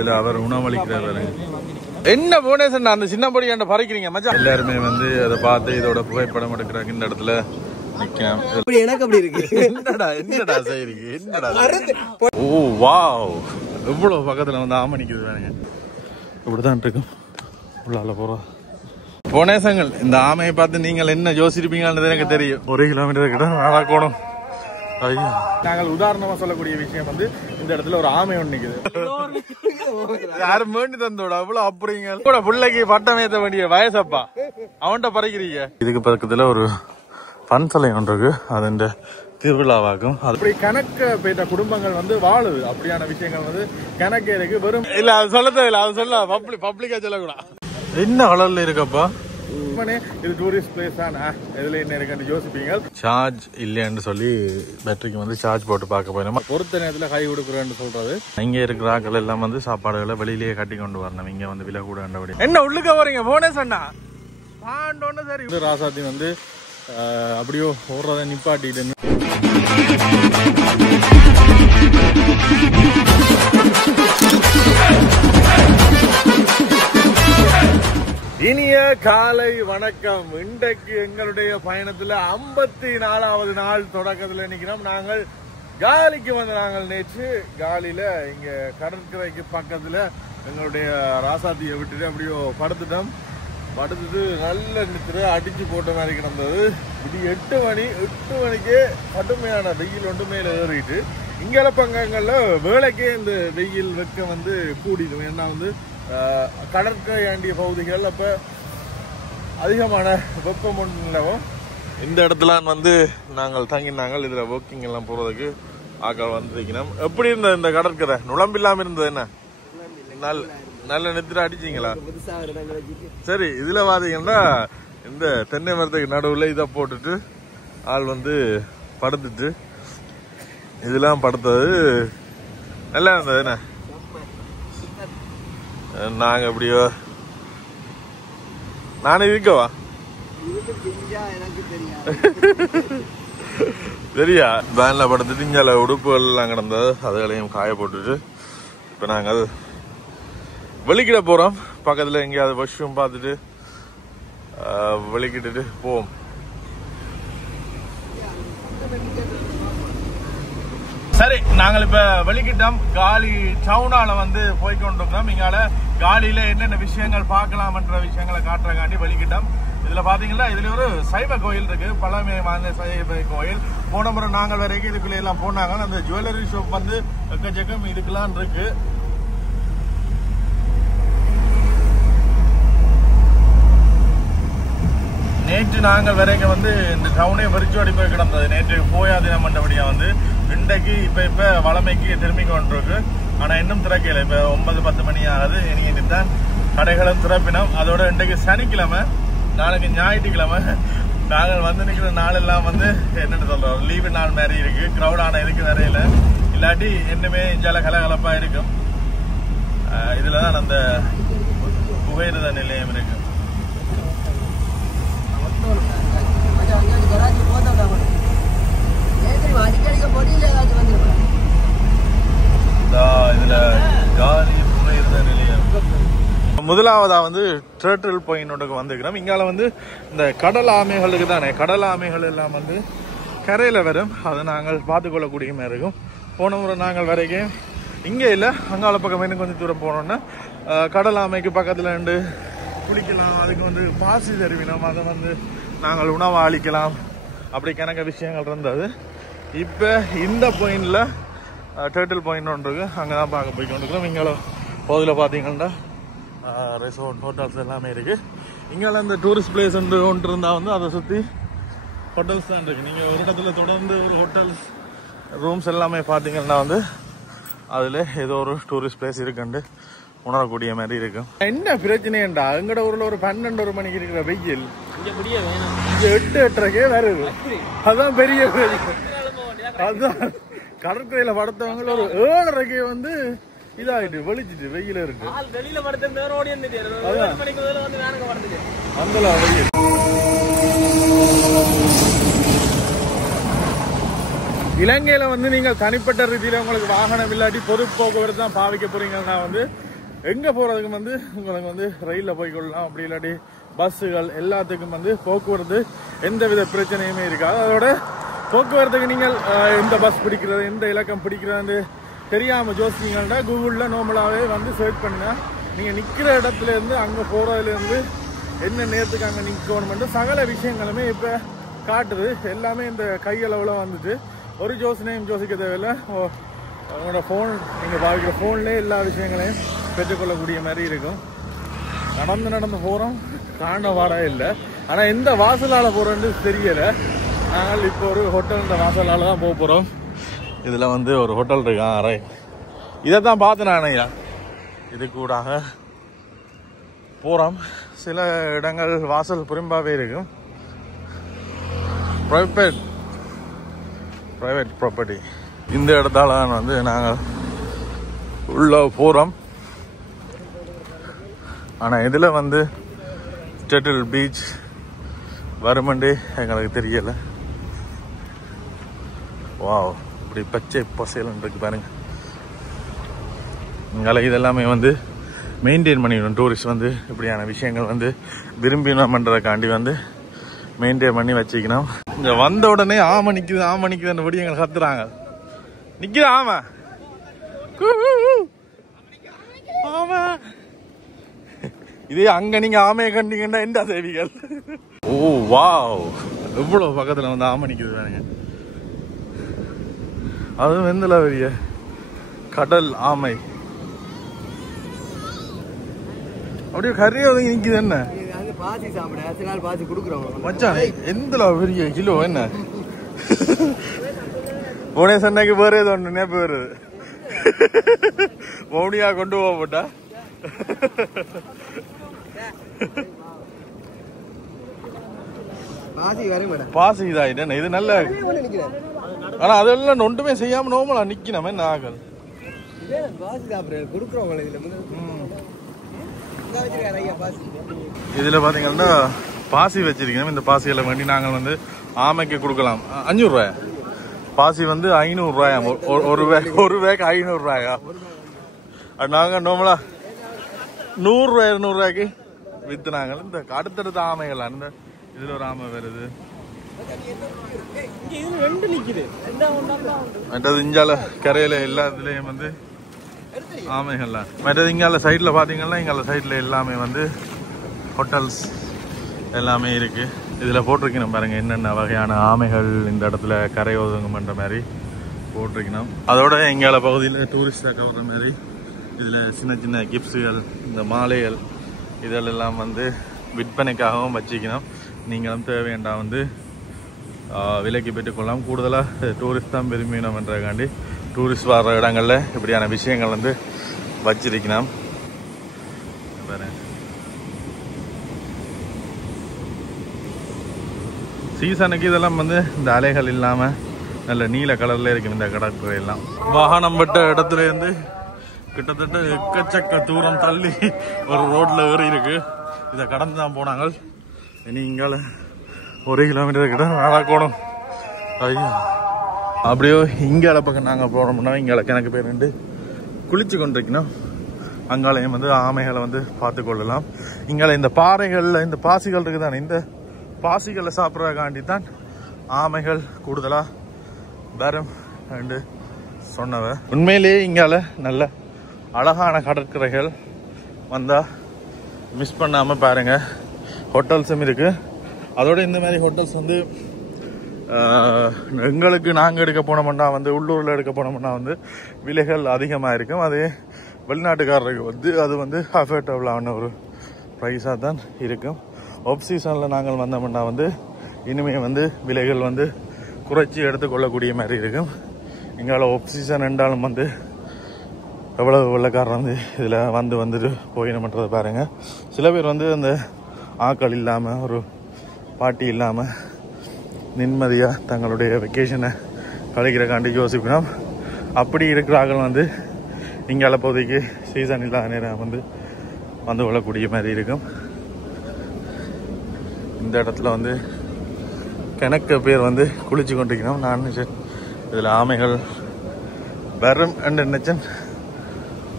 அவர் உணவளிக்கிறார். என்ன புவனேஸ்வரன் அந்த சின்ன பொடி என்ற பறிக்கிறீங்க மச்சான்? எல்லாருமே வந்து அதை பார்த்து இதோட புகைப்படம் எடுக்கிறாங்க. இந்த இடத்துல எனக்கு அப்படி இருக்கு. என்னடா செய்றீங்க? என்னடா? ஓ வாவ், எவ்வளவு பக்கத்துல வந்து ஆமை நிக்குது பாருங்க. இப்படிதான் இருக்கும் உள்ளால போறோம். புவனேசங்கள், இந்த ஆமையை பார்த்து நீங்கள் என்ன யோசிச்சிருப்பீங்கன்றது எனக்கு தெரியும். 1 கிலோமீட்டர் கிட்ட நடக்கணும். நாங்கள் உதாரணமா சொல்லக்கூடிய விஷயம் வந்து இந்த இடத்துல ஒரு ஆமை ஒண்ணு நிக்குது. யாரும் வேண்டி தந்தோட அவ்வளவு அப்படிங்க கூட பிள்ளைக்கு பட்டம் ஏற்ற வேண்டிய வயசப்பா அவன்கிட்ட பறிக்கிறீங்க. இதுக்கு பக்கத்துல ஒரு பன்சலை ஒன்று இருக்கு. அது இந்த திருவிழாவாகும். அப்படி கணக்க போயிட்ட குடும்பங்கள் வந்து வாழுது. அப்படியான விஷயங்கள் வந்து கணக்கு இருக்கு. வெறும் இல்ல அது சொல்ல தேவையில்ல, அது சொல்ல பப்ளிக்கா சொல்லக்கூடாது. என்ன கலர்ல இருக்கப்பா? இது டூரிஸ்ட் பிளேஸ் தானே, இதுல என்ன இருக்குன்னு யோசிப்பீங்க. சார்ஜ் இல்லைன்னு சொல்லி பேட்டரிக்கு வந்து சார்ஜ் போட்டு பார்க்க போயிடும். பொறுத்த நேரத்துல கை கொடுக்குறேன்னு சொல்றது. இங்க இருக்கிற ஆக்கள் எல்லாம் வந்து சாப்பாடுகளை வெளியிலேயே கட்டி கொண்டு வரணும். இங்க வந்து விலை கூட கண்டபடி. என்ன உள்ளுக்க போறீங்க புவனேஸ்வரனா? பாண்டோன்னு சரி. ராசாத்தி வந்து அப்படியோ ஓடுறத நிப்பாட்டிட்டு இனிய காலை வணக்கம். இன்றைக்கு எங்களுடைய பயணத்துல 54வது நாள் தொடக்கத்துல நிக்கிறோம். நாங்கள் காலிக்கு வந்து நாங்கள் நேற்று காலில இங்க கடற்கரைக்கு பக்கத்துல எங்களுடைய ராசாத்தியை விட்டுட்டு அப்படியோ படுத்துட்டோம். படுத்துட்டு நல்ல நித்திர அடிச்சு போட்ட மாதிரி கிடந்தது. இது 8 மணிக்கே கடுமையான வெயில் ஒன்று மேல ஏறிட்டு இங்கல பங்கங்கள்ல வேலைக்கே இந்த வெயில் வெக்க வந்து கூடிடும். ஏன்னா வந்து கடற்கரை ஆண்டிய பகுதிகள் அப்ப அதிகமான வெப்பம் நிலவும். இந்த இடத்துல வந்து நாங்கள் தங்கினாங்க. இதுல வாக்கிங் எல்லாம் போறதுக்கு ஆக்கள் வந்திருக்கணும். எப்படி இருந்த இந்த கடற்கரை? நுழம்பில்லாம இருந்தது என்ன? நல்ல நித்திர அடிச்சீங்களா? சரி, இதுல பாத்தீங்கன்னா இந்த தென்னை மரத்துக்கு நடுவுல இதை போட்டுட்டு ஆள் வந்து படுத்துட்டு இதெல்லாம் படுத்தது நல்லா இருந்தது என்ன? நாங்க எப்படியோ நானே இருக்கவா சரியா வேன்ல படுத்துட்டு இங்க உடுப்புகள் எல்லாம் கிடந்தது. அதுகளையும் காய போட்டுட்டு இப்ப நாங்க அது வெளிக்கிட போறோம். பக்கத்துல எங்கேயாவது வாஷ்ரூம் பார்த்துட்டு வெளிக்கிட்டு போவோம். சரி, நாங்கள் இப்ப வெளிக்கிட்டோம். காலி டவுனால வந்து போய்கொண்டிருக்கோம். இங்கால காலியில என்னென்ன விஷயங்கள் பார்க்கலாம்ன்ற விஷயங்களை காட்டுறக்காண்டி வெளிக்கிட்டோம். இதுல பாத்தீங்கன்னா இதுல ஒரு சைவ கோயில் இருக்கு, பழமை வாய்ந்த சைவ கோயில். போன முறை நாங்கள் வரைக்கும் இதுக்குள்ள எல்லாம் போனாங்க. அந்த ஜுவல்லரி ஷாப் வந்து எக்கச்சக்கம் இதுக்கெல்லாம் இருக்கு. நேற்று நாங்கள் வரைக்கும் வந்து இந்த டவுனே வெறிச்சோடி போய் கிடந்தது. நேற்று போயா தினம் பண்ணபடியா வந்து இன்றைக்கு இப்ப வளமைக்கு திரும்பி கொண்டிருக்கு. ஆனா இன்னும் திறக்கல. இப்ப 9-10 மணி ஆகுது. இனிதான் கடைகளும் திறப்பினோம். அதோட இன்றைக்கு சனிக்கிழமை, நாளைக்கு ஞாயிற்றுக்கிழமை. நாங்கள் வந்து நிற்கிற நாள் எல்லாம் வந்து என்னன்னு சொல்றோம், லீவு நாள் மாதிரி இருக்கு. கிரௌட் ஆன இதுக்கு வரையில இல்லாட்டி இன்னுமே ஜல கலகலப்பா இருக்கும். இதுலதான் அந்த புகையிரத நிலையம் இருக்கு. முதலாவதா வந்து டர்ட்டில் பாயிண்ட் வந்துக்கிறோம். இங்கால வந்து இந்த கடல் ஆமைகளுக்கு தானே, கடல் ஆமைகள் எல்லாம் வந்து கரையில வரும். அதை நாங்கள் பார்த்துக்கொள்ளக்கூடிய மாதிரி இருக்கும். போன முறை நாங்கள் வரைக்கும் இங்கே இல்லை, அங்கால பக்கம் இன்னும் கொஞ்சம் தூரம் போனோம்னா கடல் ஆமைக்கு பக்கத்துல இருந்து குளிக்கலாம். அதுக்கு வந்து பாசி தருவினோம். அதை வந்து நாங்கள் உணவை அளிக்கலாம். அப்படி கணக்க விஷயங்கள் இருந்தது. இப்போ இந்த பாயிண்ட்ல டர்ட்டில் பாயிண்ட் ஒன்று இருக்கு. அங்கதான் பார்க்க போய் கொண்டிருக்கிறோம். இங்கே பகுதியில் பார்த்தீங்கன்னா ரெசார்ட் ஹோட்டல்ஸ் எல்லாமே இருக்கு. இங்கால இந்த டூரிஸ்ட் பிளேஸ் ஒன்று இருந்தா வந்து அதை சுற்றி ஹோட்டல்ஸ் தான் இருக்கு. நீங்க ஒரு இடத்துல தொடர்ந்து ஒரு ஹோட்டல்ஸ் ரூம்ஸ் எல்லாமே பார்த்தீங்கன்னா வந்து அதுல ஏதோ ஒரு டூரிஸ்ட் பிளேஸ் இருக்குண்டு உணரக்கூடிய மாதிரி இருக்கும். என்ன பிரச்சனைண்டா, எங்கட ஊர்ல ஒரு 12-1 மணிக்கு இருக்கிற வெயில் இங்க 8-8:30 வருது. அதான் பெரிய அதான் கடற்கரையில படுத்தவங்க ஒரு 7:30 வந்து இதாயிட்டு வெளிச்சிட்டு வெயில இருக்கு. இலங்கையில வந்து நீங்க தனிப்பட்ட ரீதியில உங்களுக்கு வாகனம் இல்லாட்டி பொது போக்குவரத்து தான் பாவிக்க போறீங்கன்னா வந்து எங்கே போகிறதுக்கு வந்து உங்களுக்கு வந்து ரயிலில் போய்க்கொள்ளலாம். அப்படி இல்லாட்டி பஸ்ஸுகள் எல்லாத்துக்கும் வந்து போக்குவரத்து எந்த வித பிரச்சனையுமே இருக்காது. அதோட போக்குவரத்துக்கு நீங்கள் எந்த பஸ் பிடிக்கிறது எந்த இலக்கம் பிடிக்கிறது தெரியாமல் யோசிச்சிங்கன்னா கூகுளில் நார்மலாகவே வந்து சர்ச் பண்ணால் நீங்கள் நிற்கிற இடத்துலேருந்து அங்கே போகிறதுலேருந்து என்ன நேரத்துக்கு அங்கே நிற்கணுமென்று சகல விஷயங்களுமே இப்போ காட்டுது. எல்லாமே இந்த கையளவில் வந்துட்டு ஒரு யோசனையும் யோசிக்க தேவையில்லை. உங்களோட ஃபோன் நீங்கள் பாவிக்கிற ஃபோன்லேயே எல்லா விஷயங்களையும் பெற்றுக்கொள்ளக்கூடிய மாதிரி இருக்கும். நடந்து போகிறோம், காண வாடகை இல்லை. ஆனால் எந்த வாசலால் போகிறோன்னு தெரியலை. நாங்கள் இப்போ ஒரு ஹோட்டல் இந்த வாசலால் தான் போக போகிறோம். இதில் வந்து ஒரு ஹோட்டல் இருக்கான் அறை. இதை தான் பார்த்து நான் ஐயா இது கூடாக போகிறோம். சில இடங்கள் வாசல் புறம்பாகவே இருக்கும். Private property. இந்த இடத்தால வந்து நாங்கள் உள்ள போகிறோம். ஆனால் இதில் வந்து டெட்டில் பீச் வருமெண்டே எங்களுக்கு தெரியலை. வாவ், இப்படி பச்சை பசையல் இருக்கு பாருங்க. இங்கே இதெல்லாமே வந்து மெயின்டைன் பண்ணிடணும். டூரிஸ்ட் வந்து இப்படியான விஷயங்கள் வந்து விரும்பினோம் பண்ணுறதுக்காண்டி வந்து மெயின்டைன் பண்ணி வச்சுக்கணும். இங்கே வந்த உடனே ஆமை நிற்குதுன்னு படி எங்களை கத்துறாங்க. நிற்கிது ஆமை, ஆமை. இதே அங்கே நீங்கள் ஆமையை கண்டிங்கன்னா என்ன தேவிகள். ஓ வாவ், எவ்வளோ பக்கத்தில் வந்து ஆமை நிற்குது பாருங்க. அதுவும் எந்தல பெரிய கடல் ஆமை. அப்படியே கரையை ஒதுங்கி நிக்குது. என்ன மச்சான், எந்தல பெரிய கிலோ என்ன உனே சொன்னைக்கு வேறு ஏதோ ஒன்று நேப்பு வருது. மௌனியா கொண்டு போட்டா பாசி இதாயிட்டேன். இது நல்ல, ஆனா அதெல்லாம் ஒன்றுமே செய்யாம நோமலா நிக்கணும். என்ன ஆகல் இதுல பாத்தீங்கன்னா பாசி வச்சிருக்கணும். இந்த பாசிகளை வேண்டி நாங்கள் வந்து ஆமைக்கு கொடுக்கலாம். 500 ரூபாய் பாசி வந்து 500 ரூபாயா ஒரு பேக் 500 ரூபாயா. நாங்க நோமலா 100 ரூபாய் 200 ரூபாய்க்கு வித்துனாங்க. இந்த அடுத்தடுத்த ஆமைகள் அந்த இதுல ஒரு ஆமை வருது. மற்றது இங்கால கரையில எல்லா இதுலயும் வந்து ஆமைகள்லாம். மற்றது இங்கால சைட்ல பாத்தீங்கன்னா இங்கால சைட்ல எல்லாமே வந்து ஹோட்டல்ஸ் எல்லாமே இருக்கு. இதுல போட்டிருக்கணும் பாருங்க என்னென்ன வகையான ஆமைகள் இந்த இடத்துல கரை ஒதுங்கும் பண்ற மாதிரி போட்டிருக்கணும். அதோட எங்கால பகுதியில் டூரிஸ்டா கவர்ற மாதிரி இதுல சின்ன சின்ன கிப்ஸுகள், இந்த மாலைகள் இதெல்லாம் வந்து விற்பனைக்காகவும் வச்சுக்கணும். நீங்களும் தேவையண்டா வந்து விலைக்கு பெற்றுக்கொள்ளலாம். கூடுதலாக டூரிஸ்ட் தான் விரும்பினோம் என்றக்காண்டி டூரிஸ்ட் வர்ற இடங்களில் இப்படியான விஷயங்கள் வந்து வச்சிருக்கணும். சீசனுக்கு இதெல்லாம் வந்து இந்த அலைகள் இல்லாமல் நல்ல நீல கலரில் இருக்கும் இந்த கடற்கரையெல்லாம். வாகனம் விட்ட இடத்துல இருந்து கிட்டத்தட்ட எக்கச்சக்க தூரம் தள்ளி ஒரு ரோட்ல ஏறி இருக்கு. இதை கடந்து தான் போனாங்க. இனி இங்கால 1 கிலோமீட்டர் கிட்ட நடக்கணும். ஐயோ, அப்படியோ இங்கால பக்கம் நாங்கள் போனோம்னா இங்கால கணக்கு பேர் ரெண்டு குளிச்சு கொண்டிருக்கணும். அங்காலையும் வந்து ஆமைகளை வந்து பார்த்து கொள்ளலாம். இங்கால இந்த பாறைகளில் இந்த பாசிகள் இருக்குதானே, இந்த பாசிகளை சாப்பிட்றதுக்காண்டி தான் ஆமைகள் கூடுதலாக வரும் என்று சொன்னவ. உண்மையிலேயே இங்கால நல்ல அழகான கடற்கரைகள் வந்தால் மிஸ் பண்ணாமல் பாருங்கள். ஹோட்டல்ஸும் இருக்குது. அதோட இந்த மாதிரி ஹோட்டல்ஸ் வந்து எங்களுக்கு நாங்கள் எடுக்க போனோம்னா வந்து உள்ளூரில் எடுக்க போனோம்னா வந்து விலைகள் அதிகமாக இருக்கும். அது வெளிநாட்டுக்காரருக்கு வந்து அது வந்து அஃபோர்டபுளான ஒரு ப்ரைஸாக தான் இருக்கும். ஆஃப் சீசனில் நாங்கள் வந்தோம்னா வந்து இனிமேல் வந்து விலைகள் வந்து குறைச்சி எடுத்துக்கொள்ளக்கூடிய மாதிரி இருக்கும். எங்களால் ஆஃப் சீசன் என்றாலும் வந்து எவ்வளவு வெள்ளக்காரன் வந்து இதில் வந்துட்டு போயிடணுன்றதை பாருங்கள். சில பேர் வந்து அந்த ஆக்கள் இல்லாமல் ஒரு பாட்டி இல்லாமல் நிம்மதியாக தங்களுடைய வெக்கேஷனை கழிக்கிறக்காண்டி யோசிக்கணும். அப்படி இருக்கிற ஆக்கள் வந்து இங்கால பகுதிக்கு சீசன் இல்லாத நேரம் வந்து கொள்ளக்கூடிய மாதிரி இருக்கும். இந்த இடத்துல வந்து கணக்கு பேர் வந்து குளிச்சு கொண்டிருக்கணும். நான் நினைச்சேன் இதில் ஆமைகள் வரும் என்று நினைச்சேன்.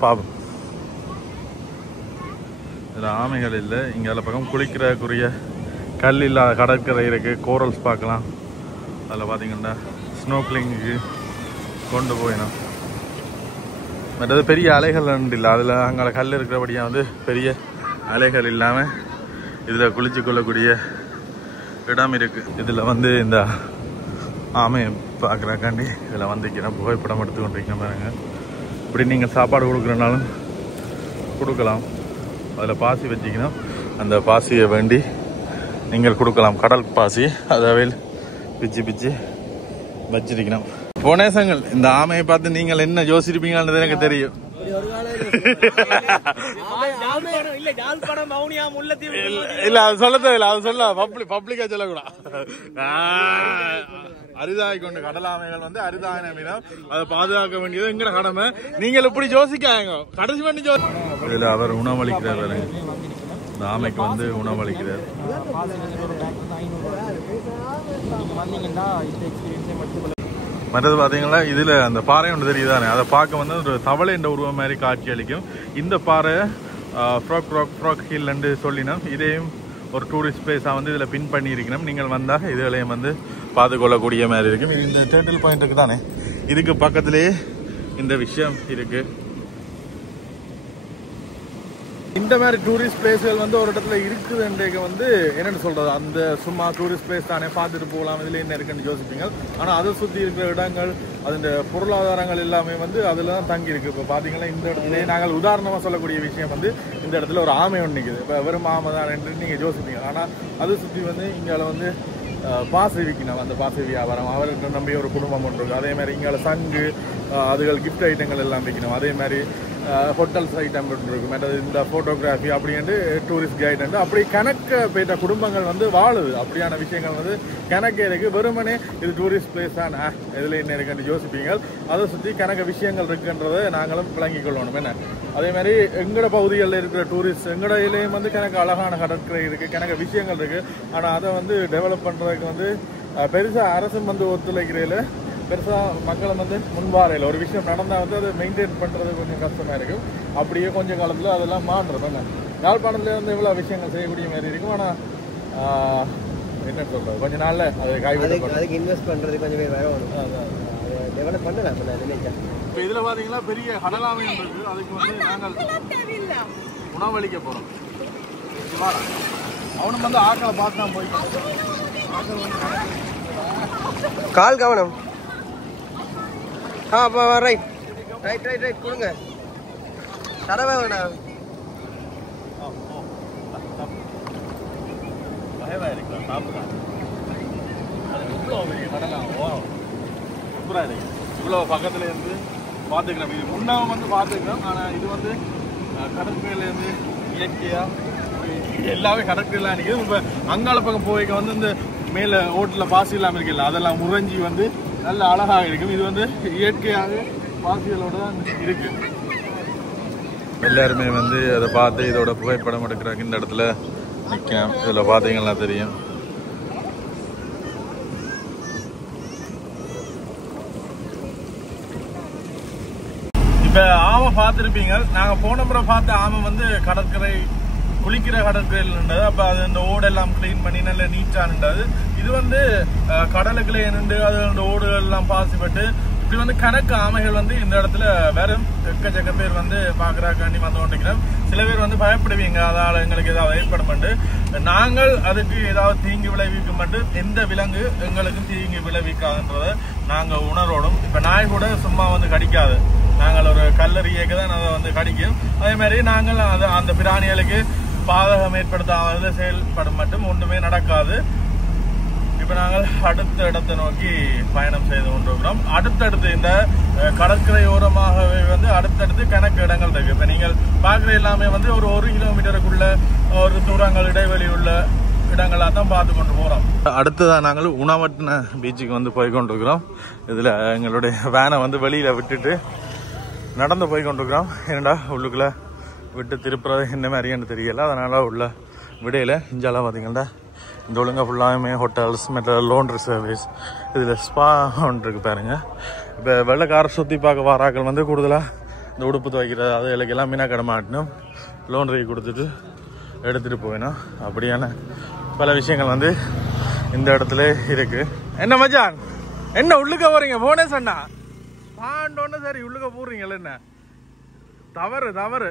பாவம் இதில் ஆமைகள் இல்லை. இங்கே அதில் பக்கம் குளிக்கிறக்குரிய கல் இல்லாத கடற்கரை இருக்குது. கோரல்ஸ் பார்க்கலாம். அதில் பார்த்தீங்கன்னா ஸ்னோக்லிங்கு கொண்டு போயிடும். மற்றது பெரிய அலைகள் இல்லை. அதில் அங்கே கல் இருக்கிறபடியாக வந்து பெரிய அலைகள் இல்லாமல் இதில் குளிச்சு கொள்ளக்கூடிய இடம் இருக்குது. இதில் வந்து இந்த ஆமையை பார்க்குறக்காண்டி இதில் வந்துக்கிறேன். புகைப்படம் எடுத்து கொண்டிருக்கேன் பாருங்க. இப்படி நீங்கள் சாப்பாடு கொடுக்குறனாலும் கொடுக்கலாம். அதில் பாசி வச்சிக்கணும். அந்த பாசியை வேண்டி நீங்கள் கொடுக்கலாம். கடல் பாசி அதை பிச்சு பிச்சு வச்சிருக்கணும். போனேசங்கள் இந்த ஆமையை பார்த்து நீங்கள் என்ன யோசிச்சிருப்பீங்கன்றது எனக்கு தெரியும். இல்ல அது சொல்ல தேவையில்ல. அது சொல்ல பப்ளிக்கா சொல்லக்கூடாது. அரிதாய் கொண்டு கடல் ஆமைகள் வந்து அரிதான மீனம். அதை பாதுகாக்க வேண்டியது எங்கட கடமை. நீங்கள் இப்படி யோசிக்காங்க. கடைசி பண்ணி இதுல அவர் உணவளிக்கிறார். இந்த ஆமைக்கு வந்து உணவளிக்கிறார். மற்றது பார்த்தீங்கன்னா இதில் அந்த பாறை ஒன்று தெரியுதானே, அதை பார்க்க வந்து ஒரு தவளை என்ற உருவம் மாதிரி காட்சி அளிக்கும். இந்த பாறை ஃப்ராக் ஹில்ன்னு சொல்லினோம். இதையும் ஒரு டூரிஸ்ட் பிளேஸாக வந்து இதில் பின் பண்ணி இருக்கணும். நீங்கள் வந்தால் இதுகளையும் வந்து பார்த்து கொள்ளக்கூடிய மாதிரி இருக்கும். இது இந்த டேர்ட்டில் பாயிண்ட் இருக்கு தானே, இதுக்கு பக்கத்திலேயே இந்த விஷயம் இருக்குது. இந்த மாதிரி டூரிஸ்ட் பிளேஸ்கள் வந்து ஒரு இடத்துல இருக்குதுன்றதுக்கு வந்து என்னென்னு சொல்கிறது, அந்த சும்மா டூரிஸ்ட் பிளேஸ் தானே பார்த்துட்டு போகலாம், இதில் என்ன இருக்குன்னு யோசிப்பீங்க. ஆனால் அதை சுற்றி இருக்கிற இடங்கள், அதோட பொருளாதாரங்கள் எல்லாமே வந்து அதில் தான் தங்கி இருக்குது. இப்போ பார்த்தீங்கன்னா இந்த இடத்துல நாங்கள் உதாரணமாக சொல்லக்கூடிய விஷயம் வந்து இந்த இடத்துல ஒரு ஆமை ஒன்று நிற்குது. இப்போ வெறும் ஆமை தான் என்று நீங்கள் யோசிப்பீங்க. ஆனால் அதை சுற்றி வந்து இங்கே வந்து பாசி விற்கணும். அந்த பாசி வியாபாரம் அவர்கிட்ட நம்பி ஒரு குடும்பம் ஒன்று இருக்குது. அதே மாதிரி இங்கே சங்கு அதுகள் கிஃப்ட் ஐட்டங்கள் எல்லாம் விற்கணும். அதே மாதிரி ஹோட்டல்ஸ் ஐட்டம் இருக்கும். மற்றது இந்த ஃபோட்டோகிராஃபி அப்படின்ட்டு டூரிஸ்ட் கைடு அப்படி கணக்க போயிட்ட குடும்பங்கள் வந்து வாழுது. அப்படியான விஷயங்கள் வந்து கணக்கு இருக்குது. வெறுமனே இது டூரிஸ்ட் பிளேஸ் தான் இதில் என்ன இருக்குன்னு யோசிப்பீங்க. அதை சுற்றி கணக்கு விஷயங்கள் இருக்குன்றதை நாங்களும் விளங்கிக் கொள்ளணும். என்ன அதே மாதிரி எங்களோட பகுதிகளில் இருக்கிற டூரிஸ்ட் எங்களோட இலையும் வந்து கணக்கு அழகான கடற்கரை இருக்குது, கணக்கு விஷயங்கள் இருக்குது. ஆனால் அதை வந்து டெவலப் பண்ணுறதுக்கு வந்து பெருசாக அரசும் வந்து ஒத்துழைக்கிறதில்ல, பெருசாக மக்களும் வந்து முன்வாரையில் ஒரு விஷயம் நடந்தால் வந்து அதை மெயின்டைன் பண்ணுறது கொஞ்சம் கஷ்டமாக இருக்கும். அப்படியே கொஞ்சம் காலத்தில் அதெல்லாம் மாறுறது என்ன யாழ்ப்பாணத்தில் வந்து எவ்வளோ விஷயங்கள் செய்யக்கூடிய மாதிரி இருக்கும். ஆனால் என்ன சொல்கிறது, கொஞ்சம் நாளில் அது அதுக்கு இன்வெஸ்ட் பண்ணுறது கொஞ்சம் பேர் வரும், டெவலப் பண்ணலாம் நினைச்சேன். இப்போ இதில் பார்த்தீங்கன்னா பெரிய கடலாமை இருக்குது. அதுக்கு வந்து நாங்கள் உணவளிக்க போகிறோம். அவனும் வந்து ஆக்களை பார்த்து தான் போய் கால் கவனம். ரைட் ரைட் ரைட் ரைட் கொடுங்க. தரவே வேணாம். பயமாக இருக்கா சாப்பிட்றான். இவ்வளோ பெரிய கடலாம் சூப்பராக இருக்கு. இவ்வளோ பக்கத்தில் இருந்து பார்த்துக்கலாம். இது முன்னாவும் வந்து பார்த்துக்கலாம். ஆனால் இது வந்து கடற்கரையிலேருந்து இயற்கையாக எல்லாமே கடற்கரைலாம் நிற்கிது. இப்போ அங்காள பக்கம் போய்க்க வந்து இந்த மேலே ஓட்டில் பாசி இல்லாமல் இருக்குல்ல, அதெல்லாம் முறைஞ்சி வந்து நல்ல அழகாக இருக்கும். இது வந்து இயற்கையாக பாசிகளோடு தான் இருக்கு. எல்லாருமே வந்து அதை பார்த்து இதோட புகைப்படம் எடுக்கிறாங்க. இந்த இடத்துல நிற்கும். இதில் பார்த்தீங்கன்னா தெரியும். இப்போ ஆமை பார்த்துருப்பீங்க. நாங்கள் போன முறை பார்த்த ஆமை வந்து கடற்கரை குளிக்கிற கடற்கரையில் இருந்தது. அப்போ அது இந்த ஓடெல்லாம் கிளீன் பண்ணி நல்ல நீட்டாக இருந்தது. இது வந்து கடலுக்குள்ளே நின்று அது அந்த ஓடுகள் எல்லாம் பாசிப்பட்டு இப்படி வந்து கணக்கு ஆமைகள் வந்து இந்த இடத்துல வெறும் எக்கச்சக்க பேர் வந்து பார்க்குறாக்காண்டி வந்து கொண்டிருக்கிறோம். சில பேர் வந்து பயப்படுவீங்க, அதால் எங்களுக்கு ஏதாவது ஏற்படுமெண்டு. நாங்கள் அதுக்கு ஏதாவது தீங்கு விளைவிக்க மட்டும் எந்த விலங்கு எங்களுக்கு தீங்கு விளைவிக்காதுன்றதை நாங்கள் உணரோடும். இப்போ நாய் கூட சும்மா வந்து கடிக்காது. நாங்கள் ஒரு கல்லறியக்கு தான் அதை வந்து கடிக்கும். அதே மாதிரி நாங்கள் அந்த பிராணிகளுக்கு பாதகம் ஏற்படுத்தாத செயல்படும் மட்டும் ஒன்றுமே நடக்காது. இப்போ நாங்கள் அடுத்த இடத்தை நோக்கி பயணம் செய்து கொண்டிருக்கிறோம். அடுத்தடுத்து இந்த கடற்கரை ஓரமாகவே வந்து அடுத்தடுத்து கணக்கு இடங்கள் இருக்கு. இப்போ நீங்கள் பார்க்குற எல்லாமே வந்து ஒரு 1 கிலோமீட்டருக்குள்ள ஒரு தூரங்கள் இடைவெளி உள்ள இடங்களாக தான் பார்த்து கொண்டு போகிறோம். அடுத்ததான் நாங்கள் உணவட்டின பீச்சுக்கு வந்து போய் கொண்டிருக்கிறோம். இதில் எங்களுடைய வேனை வந்து வெளியில் விட்டுட்டு நடந்து போய் கொண்டிருக்கிறோம். ஏன்னா உள்ளுக்குள்ளே விட்டு திருப்புறது என்ன மாதிரின்னு தெரியல, அதனால் உள்ள விடையில் இஞ்சாலாம் பார்த்தீங்கன்னா இந்த ஒழுங்காக ஃபுல்லாகவே ஹோட்டல்ஸ் மற்ற லோன்ட்ரி சர்வீஸ் இதில் ஸ்பா ஒன்று இருக்குது பாருங்க. இப்போ வெள்ளைக்கார சுற்றி பார்க்க வாராக்கள் வந்து கூடுதலாக இந்த உடுப்பு துவைக்கிறது அது எல்லாம் மீனாக்கடை மாட்டினோம் லோன்ட்ரி கொடுத்துட்டு எடுத்துட்டு போயிடும். அப்படியான பல விஷயங்கள் வந்து இந்த இடத்துல இருக்கு. என்ன மச்சான், என்ன உள்ளுக்க போறீங்க? போனே சொன்னா பாண்டோன்னு சரி உள்ளுக்க போறீங்கல்ல, என்ன தவறு தவறு.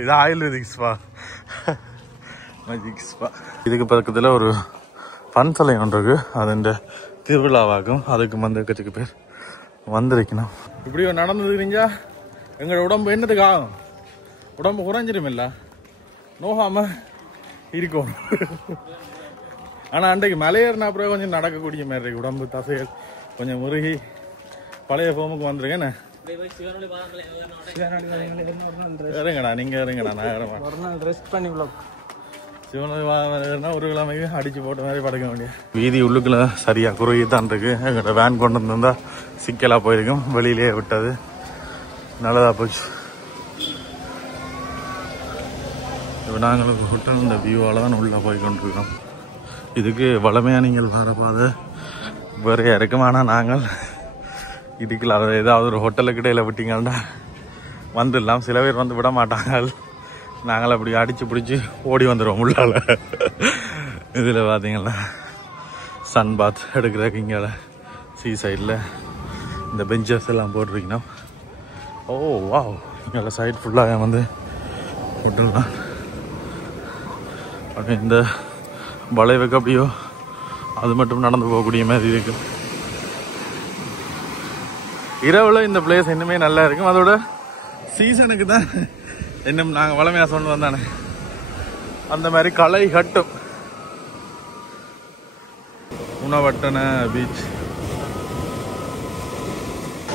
இது ஆயுர்வேதிக் ஸ்பா, மேஜிக் ஸ்பா. இதுக்கு பக்கத்துல ஒரு பன் சலை ஒன்று இருக்கு. அது இந்த திருவிழாவாகும். அதுக்கு வந்து பேர் வந்திருக்கணும். இப்படி நடந்துருக்கீங்க. எங்களோட உடம்பு என்னதுக்கு ஆகும்? உடம்பு குறைஞ்சிடும் இல்ல, நோகாம இருக்கணும். ஆனா அன்றைக்கு மலையேறினா அப்புறம் கொஞ்சம் நடக்கக்கூடிய மாதிரி இருக்கு. உடம்பு தசைகள் கொஞ்சம் முருகி பழைய ஃபோமுக்கு வந்துருக்கேன். இறங்கடா, நீங்க இறங்கடா, நான் இறங்க ரெஸ்ட் பண்ணி சிவனா ஒரு கிழமைக்கு அடிச்சு போட்ட மாதிரி படுக்க வேண்டிய. வீதி உள்ளுக்குள்ள சரியா குறுகி தான் இருக்கு. எங்கிட்ட வேன் கொண்டு வந்திருந்தா சிக்கலா போயிருக்கும். வெளியிலேயே விட்டது நல்லதா போச்சு. இப்போ நாங்களுக்கு ஹோட்டல் இந்த வியூவால தான் உள்ள போய் கொண்டிருக்கோம். இதுக்கு வளமையா நீங்கள் வர பாதை வேற இருக்கும். ஆனால் நாங்கள் இதுக்குள்ள அதை ஏதாவது ஒரு ஹோட்டலுக்கு இடையில விட்டீங்கன்னா வந்துடலாம். சில பேர் வந்து விட மாட்டாங்க. நாங்கள் அப்படி அடிச்சு பிடிச்சி ஓடி வந்துடுவோம் உள்ளால. இதில் பார்த்தீங்கன்னா சன் பாத் எடுக்கிறதுக்கு இங்கே சீ சைடில் இந்த பெஞ்சஸ் எல்லாம் போட்டிருக்கணும். ஓ வா, இங்கே சைட் ஃபுல்லாக வந்து ஹோட்டல் தான். அப்படி இந்த வளைவுக்கு அப்படியோ அது மட்டும் நடந்து போகக்கூடிய மாதிரி இருக்கு. இரவுல இந்த பிளேஸ் இன்னுமே நல்லா இருக்கும். அதோட சீசனுக்கு தான் இன்னும் நாங்கள் வளமையா சொன்ன வந்தானே அந்த மாதிரி களை கட்டும். உணவட்டன பீச்.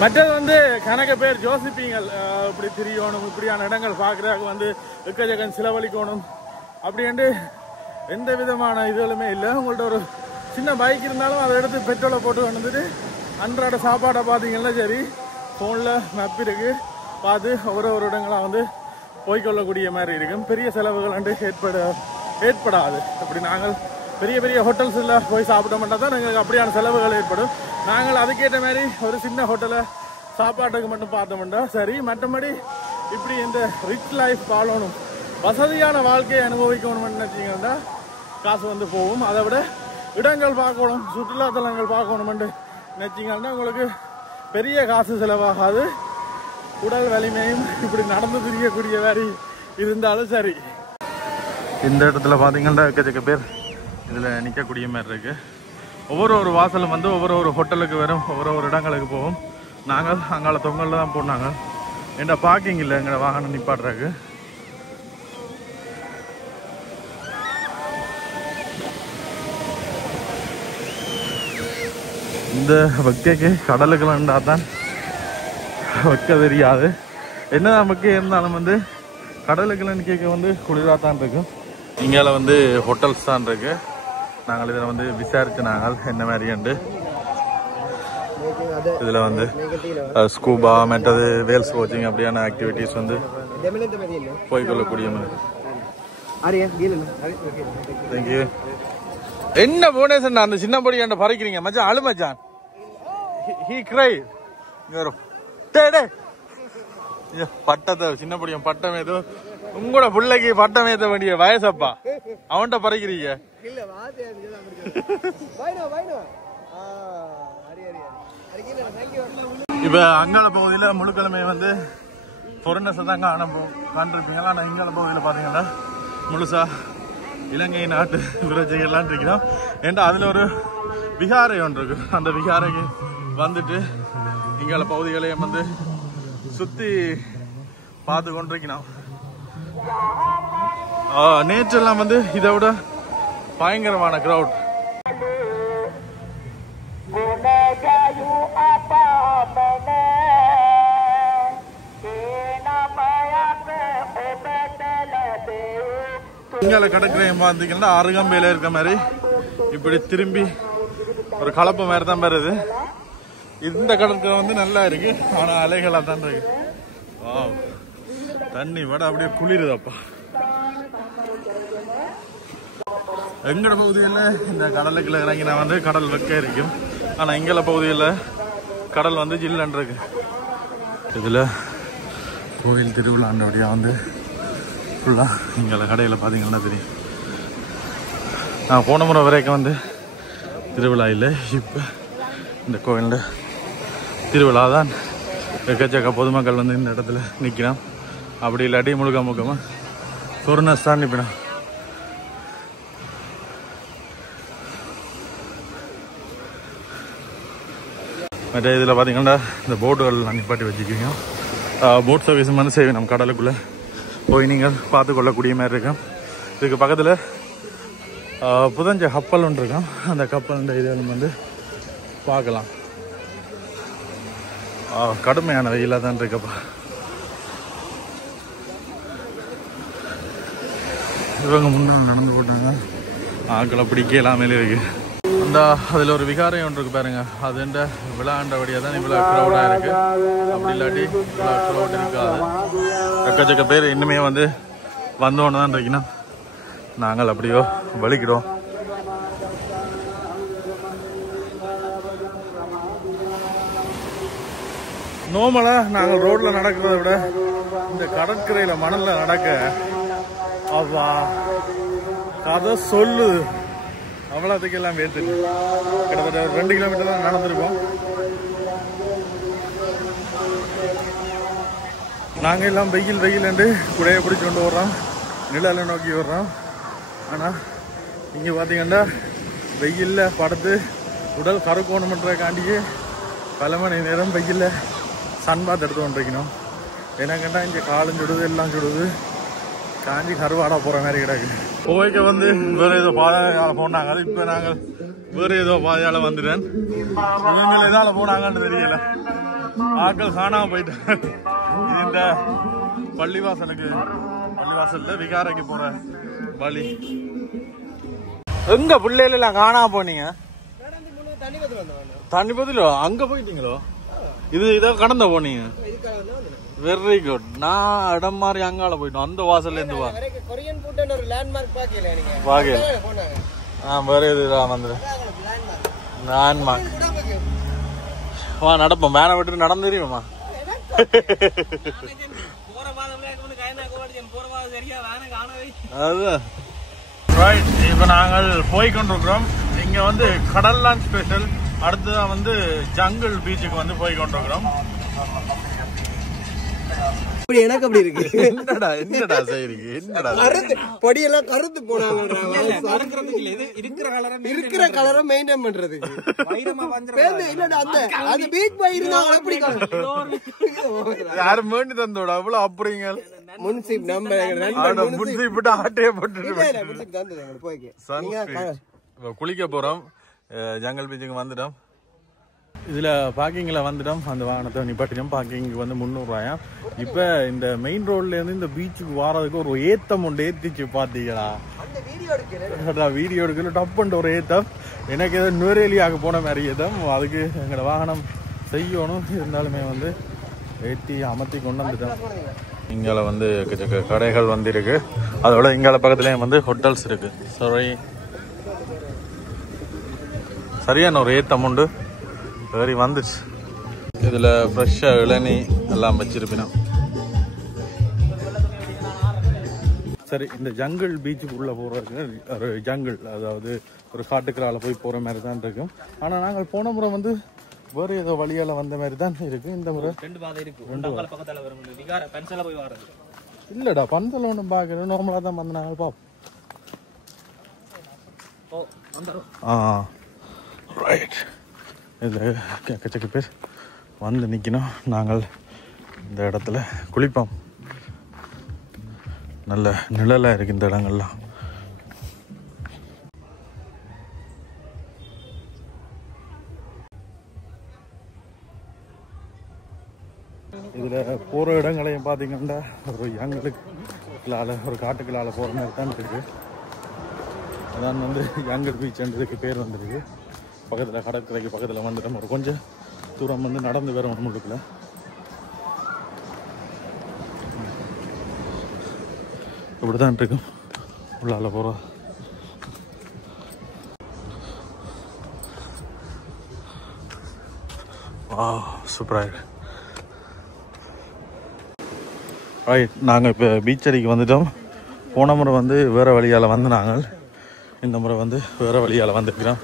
மற்றது வந்து கணக்க பேர் யோசிப்பீங்கள், இப்படி திரியணும், இப்படியான இடங்கள் பார்க்கறதுக்கு வந்து எக்கச்சக்கம் செலவழிக்கணும் அப்படின்ட்டு எந்த விதமான இதுகளுமே இல்லை. உங்கள்ட்ட ஒரு சின்ன பைக் இருந்தாலும் அதை எடுத்து பெட்ரோலை போட்டு வந்துட்டு அன்றாட சாப்பாடை பார்த்தீங்கன்னா சரி, ஃபோனில் மேப் இருக்கு, பார்த்து ஒவ்வொரு இடங்களாக வந்து போய்கொள்ளக்கூடிய மாதிரி இருக்கும். பெரிய செலவுகள் வந்து ஏற்படாது. அப்படி நாங்கள் பெரிய பெரிய ஹோட்டல்ஸில் போய் சாப்பிட மாட்டோம் தான் எங்களுக்கு அப்படியான செலவுகள் ஏற்படும். நாங்கள் அதுக்கேற்ற மாதிரி ஒரு சின்ன ஹோட்டலை சாப்பாட்டுக்கு மட்டும் பார்த்தோம்னா சரி. மற்றபடி இப்படி இந்த ரிச் லைஃப் வாழணும், வசதியான வாழ்க்கையை அனுபவிக்கணும்னு நினைச்சீங்கன்னா காசு வந்து போகும். அதை விட இடங்கள் பார்க்கணும், சுற்றுலாத்தலங்கள் பார்க்கணும்னு நினைச்சீங்கன்னா உங்களுக்கு பெரிய காசு செலவாகாது. உடல் வலிமையும் இப்படி நடந்து திரியக்கூடிய மாதிரி இருந்தாலும் சரி. இந்த இடத்துல பார்த்தீங்கன்னா எக்கச்சக்க பேர் இதில் நிற்கக்கூடிய மாதிரி இருக்கு. ஒவ்வொரு வாசலும் வந்து ஒவ்வொரு ஹோட்டலுக்கு வரும், ஒவ்வொரு இடங்களுக்கு போகும். நாங்கள் அங்கால தொங்கலில் தான் போனாங்க. என்கிட்ட பார்க்கிங் இல்லை எங்களை வாகனம் நிப்பாட்டுறதுக்கு. இந்த வைக்கைக்கு கடலுக்கெல்லாம் இருந்தால் தான் வைக்க தெரியாது. என்னதான் வைக்க இருந்தாலும் வந்து கடலுக்கெல்லாம் கேட்க வந்து குளிராக தான் இருக்கும். இங்கால வந்து ஹோட்டல்ஸ் தான் இருக்கு. நாங்கள் இதில் வந்து விசாரிச்சு நாங்கள் என்ன மாதிரிண்டு இதில் வந்து ஸ்கூபா மற்றது வேல்ஸ் வாட்சிங் அப்படியான ஆக்டிவிட்டிஸ் வந்து போய்கொள்ளக்கூடிய மாதிரி. தேங்க்யூ. என்ன புவனேஸ்வரன் அந்த சின்ன பொடி என்கிட்ட பறிக்கிறீங்க மச்சான்? அழு மச்சான். ஹீ கிரை பட்டத்தை சின்ன பொடியன் பட்டம் ஏதோ உங்களோட பிள்ளைக்கு பட்டம் ஏற்ற வேண்டிய வயசப்பா, அவன்கிட்ட பறிக்கிறீங்க. இப்ப அங்காள பகுதியில முழுக்கிழமை வந்து ஃபாரினர்ஸ் தான் காண்டிருப்பீங்களா. ஆனா இங்காள பகுதியில பாத்தீங்கன்னா முழுசா இலங்கை நாட்டு விளைச்செல்லாம் இருக்கிறோம். ஏன்டா அதுல ஒரு விகாரை ஒன்று இருக்கு. அந்த விகாரைக்கு வந்துட்டு இங்கால பகுதிகளையும் வந்து சுத்தி பார்த்து கொண்டிருக்கணும். நேற்றெல்லாம் வந்து இதை விட பயங்கரமான கிரௌட். இங்கால கடற்கரையை பார்த்தீங்கன்னா அருகம்பையில இருக்க மாதிரி இப்படி திரும்பி ஒரு கலப்பை மாதிரி தான் வருது. இந்த கடற்கரை வந்து நல்லா இருக்கு, ஆனா அலைகளா தான் இருக்கு. தண்ணி விட அப்படியே குளிருதப்பா. எங்கட பகுதியில் இந்த கடலுக்குள்ள இறங்கினா வந்து கடல் வெக்க இருக்கும். ஆனா இங்கல பகுதியில் கடல் வந்து ஜில்லன் இருக்கு. இதுல கோயில் திருவிழாண்டபடியா வந்து ஃபுல்லாக இங்கே கடையில் பார்த்தீங்கன்னா தெரியும். நான் போன முறை வரைக்கும் வந்து திருவிழா இல்லை, இப்போ இந்த கோயிலில் திருவிழா தான். எக்கச்சக்க பொதுமக்கள் வந்து இந்த இடத்துல நிற்கிறான். அப்படி இல்லாட்டி முழுக்க முழுக்கமாக கொரோனாஸ் தான் நிற்பினான். மற்ற இதில் பார்த்தீங்கன்னா இந்த போட்டுகள்லாம் நிப்பாட்டி வச்சுக்கிங்க. போட் சர்வீஸ் வந்து செய்வேன் நம்ம கடலுக்குள்ளே போய் நீங்கள் பார்த்து கொள்ளக்கூடிய மாதிரி இருக்கும். இதுக்கு பக்கத்தில் புதஞ்ச கப்பல் ஒன்று இருக்கும். அந்த கப்பல் இதில் வந்து பார்க்கலாம். கடுமையான வெயிலாக தான் இருக்கப்பா. இவங்க முன்னால் நடந்து போட்டாங்க. ஆக்களை பிடிக்க இல்லாமலே இருக்கு. அந்த அதில் ஒரு விகாரம் ஒன்று இருக்கு பாருங்க. அதுன்ற விழாண்டபடியாக தான் இவ்வளோ க்ரௌடாக இருக்கு. அப்படி இல்லாட்டி இவ்வளோ க்ரௌட் இருக்காது. எக்கச்சக்க பேர் இன்னுமே வந்து வந்தோன்னு தான் இருக்கீங்கன்னா நாங்கள் அப்படியோ வலிக்கிறோம். நார்மலாக நாங்கள் ரோட்டில் நடக்கிறத விட இந்த கடற்கரையில் மணலில் நடக்க அவ்வா கதை சொல்லுது. அவ்வளோத்துக்கு எல்லாம் வேத்துட்டு கிட்டத்தட்ட 2 கிலோமீட்டர் தான் நடந்திருக்கோம். நாங்கள் எல்லாம் வெயில் என்று குடையை பிடிச்சி கொண்டு வர்றோம், நிழலை நோக்கி வர்றோம். ஆனால் இங்கே பார்த்தீங்கன்னா வெயிலில் படுத்து உடல் கருக்கோணுமன்றக்காண்டியே பல மணி நேரம் வெயிலில் சன் பாத் எடுத்து கொண்டிருக்கணும். எனக்குண்டா இங்கே காலும் சுடுது, எல்லாம் சுடுது, காஞ்சி கருவாடா போகிற மாதிரி கிடக்கு. போய்க்க வந்து வேறு ஏதோ பாதையால் போனாங்க. இப்போ நாங்கள் வேறு ஏதோ பாதையால் வந்துட்டேன். இவங்க எதால் போனாங்கன்னு தெரியல. ஆக்கள் காணாமல் போயிட்டேன். இது இந்த பள்ளிவாசல்ல விகாரைக்கு போகிற வழி. எங்க பிள்ளைலாம் காணாம போனீங்க? தண்ணி பதிலோ அங்க போயிட்டீங்களோ? இதை கடந்த போனீங்க. Very good. நான் இடம் மாதிரி அங்கால போயிட்டோம். அந்த வாசல்ல இருந்து வேற எதுதான் வந்துரு லேண்ட்மார்க். வா நடப்போம். வேனை விட்டு நடந்து தெரியுமா? அதுதான். இப்ப நாங்கள் போய்கொண்டிருக்கிறோம். இங்க வந்து கடல்லாம் ஸ்பெஷல். அடுத்ததான் வந்து ஜங்கிள் பீச்சுக்கு வந்து போய்கொண்டிருக்கிறோம். எனக்கு அப்படி இருக்கு. என்னடா செய்றீங்க? என்னடா பொடியெல்லாம் கருத்து போனாங்க. இருக்கிற கலரை மெயின்டைன் பண்றதுக்கு அந்த பீச் போய் இருந்தாங்க. எப்படி யாரும் வேண்டி தந்தோட அவ்வளவு அப்படிங்க முன்சிப் நம்ம முன்சிப் ஆட்டையே போட்டு குளிக்க போறோம். ஜங்கல் பீச்சுக்கு வந்துட்டோம். இதுல பார்க்கிங்ல வந்துட்டோம். அந்த வாகனத்தை நிப்பாட்டினோம். பார்க்கிங்க்கு வந்து 300 ரூபாயா. இப்ப இந்த மெயின் ரோட்ல இருந்து இந்த பீச்சுக்கு வாரதுக்கு ஒரு ஏத்தம் ஒன்று ஏத்திச்சு பாத்தீங்களா? வீடியோ எடுக்கல டப் பண்ண ஒரு ஏத்தம். எனக்கு ஏதோ நுரேலியாக போன மாதிரி ஏத்தம். அதுக்கு எங்களோட வாகனம் செய்யணும். இருந்தாலுமே வந்து ஏற்றி அமர்த்தி கொண்டு வந்துட்டோம். இங்கால வந்து கடைகள் வந்து இருக்கு. அதோட இங்கால பக்கத்துலயும் வந்து ஹோட்டல்ஸ் இருக்கு. சரியான ஒரு ஏத்தம் உண்டு. வேறி வந்துச்சு. இதுல ஃப்ரெஷ்ஷா இளநீ எல்லாம் வச்சிருப்பினா. சரி, இந்த ஜங்கிள் பீச்சுக்கு உள்ள போறதுக்கு ஒரு ஜங்கிள், அதாவது ஒரு காட்டுக்கரால போய் போற மாதிரி தான் இருக்கும். ஆனா நாங்கள் போன முறை வந்து வேற ஏதோ வழியால வந்த மாதிரி தான் இருக்கு. இந்த முறை 2 பாதை இருக்கு. இல்லடா பந்தல ஒண்ணு பாக்குறேன். நார்மலா தான் வந்து நாங்கள் பாப்போம். ரைட். இதில் எக்கச்சக்க பேர் வந்து நிற்கணும். நாங்கள் இந்த இடத்துல குளிப்போம். நல்ல நிழலாக இருக்குது இந்த இடங்கள்லாம். இதில் போகிற இடங்களையும் பார்த்தீங்கன்னா ஒரு யங்களுக்கு ஒரு காட்டுக்களால் போகிற மாதிரி தான் இருக்குது. அதான் வந்து யங்கர் பீச்ன்றதுக்கு பேர் வந்துருக்கு. பக்கத்தில் கடற்கரைக்கு பக்கத்தில் வந்துட்டோம். ஒரு கொஞ்சம் தூரம் வந்து நடந்து வேற ஒன்று முழுக்கல. இப்படிதான் இருக்கும் உள்ளால போகிறோம். வா சூப்பராக இருக்கு. ரைட், நாங்கள் இப்போ பீச் அடிக்கு வந்துட்டோம். போன முறை வந்து வேறு வழியால் வந்து நாங்கள் இந்த முறை வந்து வேறு வழியால் வந்துருக்கிறோம்.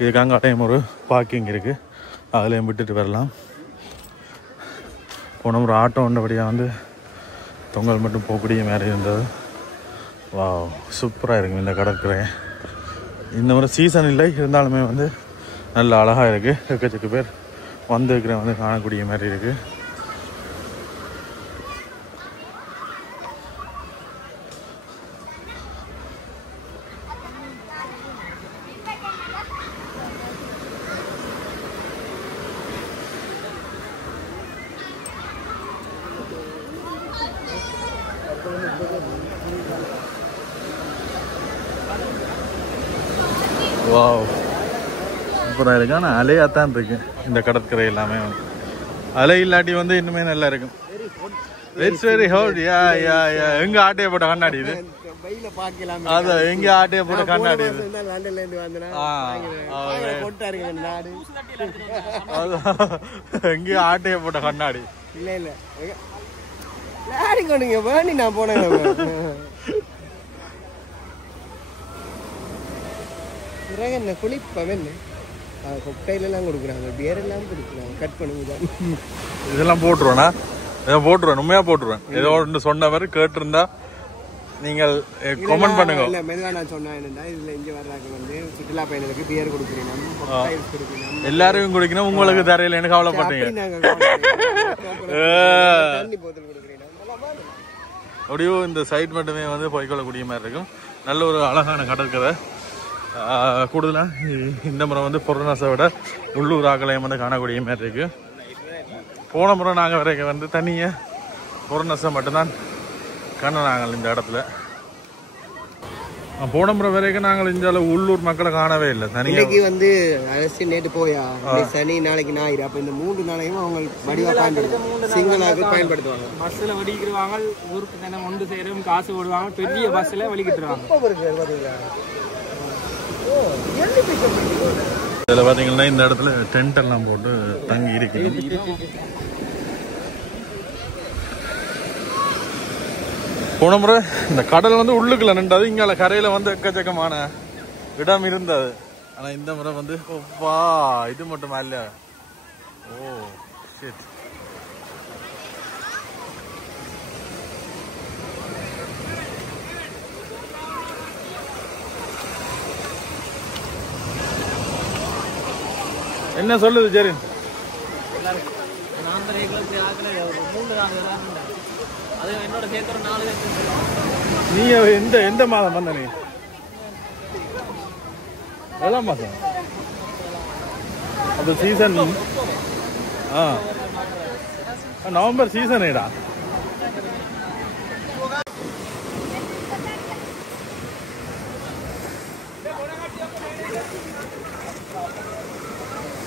இதுக்கு அங்காட்டையும் ஒரு பார்க்கிங் இருக்குது, அதுலேயும் விட்டுட்டு வரலாம். போன முறை ஆட்டோ ஒன்றபடியாக வந்து தொங்கல் மட்டும் போகக்கூடிய மாதிரி இருந்தது. வா, சூப்பராக இருக்கும் இந்த கடற்கரை. இந்த முறை சீசன் இல்லை, இருந்தாலுமே வந்து நல்ல அழகாக இருக்குது. எக்கச்சக்க பேர் வந்துருக்கிற வந்து காணக்கூடிய மாதிரி இருக்குது. வாவ், சூப்பராக இருக்கு. ஆனால் அலையாக தான் இருக்கு இந்த கடற்கரை எல்லாமே. அலை இல்லாட்டி வந்து இன்னுமே நல்லா இருக்கும். It's very hot. Yeah yeah yeah எங்க ஆட்டையை போட்ட கண்ணாடி இது? அதான் எங்க ஆட்டையை போட்ட கண்ணாடி இது? எங்க ஆட்டையை போட்ட கண்ணாடி? இல்ல இல்ல வேணி நான் போனேன். என்ன குளிப்பம் என்ன கொக்கையிலாம் கொடுக்குறாங்க, பியர் எல்லாம் கொடுக்குறாங்க. கட் பண்ணுங்க, இதெல்லாம் போட்டுருவேண்ணா, இதை போட்டுருவேன், உண்மையாக போட்டுருவேன். ஏதோ ஒன்று சொன்னவர் கேட்டிருந்தா நீங்கள் கமெண்ட் பண்ணுங்க. இல்லை மெதுவாக நான் சொன்னேன் என்னன்னா, இதில் இங்கே வர்றாங்க வந்து சுற்றுலா பயணிகளுக்கு பியர் கொடுக்குறீங்க, எல்லாருக்கும் குடிக்கணும், உங்களுக்கு தரையிலன்னு கவலைப்பட்டீங்க. தண்ணி போத்தல் கொடுக்குறீங்க. அப்படியோ இந்த சைட் மட்டுமே வந்து போய்க்கொள்ளக்கூடிய மாதிரி இருக்கும். நல்ல ஒரு அழகான கடற்கரை. கூடுதலாக இந்த முறை வந்து பொருளாசை விட உள்ளூர் ஆக்களையும் வந்து காணக்கூடிய மாதிரி இருக்குது. போன முறை நாங்கள் வரைக்கும் வந்து தனியாக பொருளாசை மட்டும்தான் காண இந்த இடத்துல. போன முறை வரைக்கும் நாங்கள் இந்த உள்ளூர் மக்களை காணவே இல்லை. தனிக்கு வந்து அரசு நேற்று போயா சனி நாளைக்கு ஞாயிறு, அப்போ இந்த 3 நாளையும் அவங்க வடிவாக பயன்படுத்துவாங்க, சிங்களாக பயன்படுத்துவாங்க. பஸ்ஸில் வடிக்கிடுவாங்க, ஊருக்கு தினம் ஒன்று சேரும், காசு போடுவாங்க, பெரிய பஸ்ஸில் வலிக்கிட்டுருவாங்க. இதில் பார்த்தீங்கன்னா இந்த இடத்துல டென்ட் எல்லாம் போட்டு தங்கி இருக்கு. போன முறை இந்த கடல் வந்து உள்ளுக்குள்ள நின்றது, இங்கே கரையில வந்து எக்கச்சக்கமான இடம் இருந்தது. ஆனா இந்த முறை வந்து வா, இது மட்டுமா இல்ல. Oh shit. என்ன சொல்லுது சரி? நீ எந்த மாதம் வந்த? நீ எல்லாம் மாதம் அது சீசன். November season.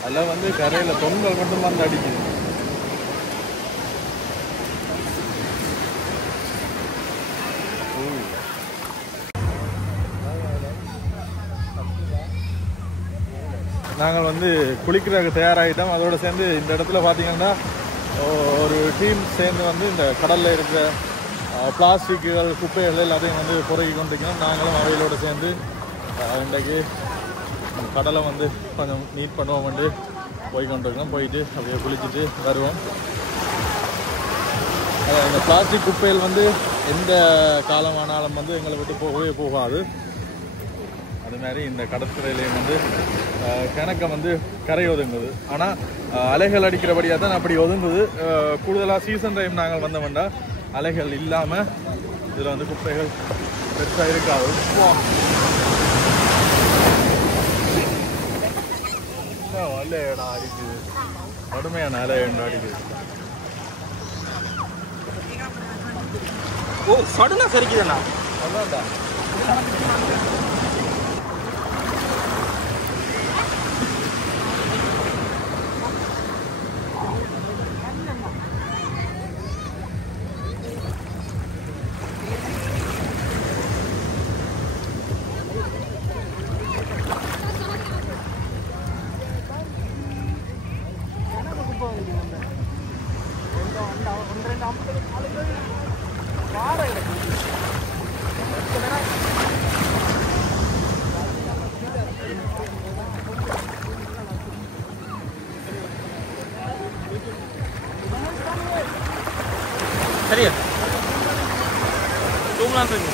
அதில் வந்து கரையில் தொங்கல் மட்டும் வந்து அடிக்குது. நாங்கள் வந்து குளிக்கிறதுக்கு தயாராகிட்டோம். அதோடு சேர்ந்து இந்த இடத்துல பார்த்தீங்கன்னா ஒரு டீம் சேர்ந்து வந்து இந்த கடலில் இருக்கிற பிளாஸ்டிக்குகள், குப்பைகள் எல்லாத்தையும் வந்து பொறுக்கி கொண்டிருக்கோம். நாங்களும் அவைகளோடு சேர்ந்து இன்றைக்கு கடலை வந்து கொஞ்சம் நீட் பண்ணுவோம் வந்து போய்கொண்டிருக்கோம். போயிட்டு அப்படியே குளிச்சுட்டு வருவோம். இந்த பிளாஸ்டிக் குப்பைகள் வந்து எந்த காலமானாலும் வந்து எங்களை விட்டு போகவே போகாது. அது மாதிரி இந்த கடற்கரையிலையும் வந்து கிணக்க வந்து கரை ஒதுங்குது. ஆனால் அலைகள் அடிக்கிறபடியாக தான் அப்படி ஒதுங்குது. கூடுதலாக சீசன் டைம் நாங்கள் வந்தோம்னா அலைகள் இல்லாமல் இதில் வந்து குப்பைகள் பெருசாக இருக்காது. அலையடா அடிக்குது, கடுமையான அலை அடிக்குது. ஓ சடனா சரிக்குதுண்ணா. அதான்டா. சரியா தூங்கலாம் இருக்கு.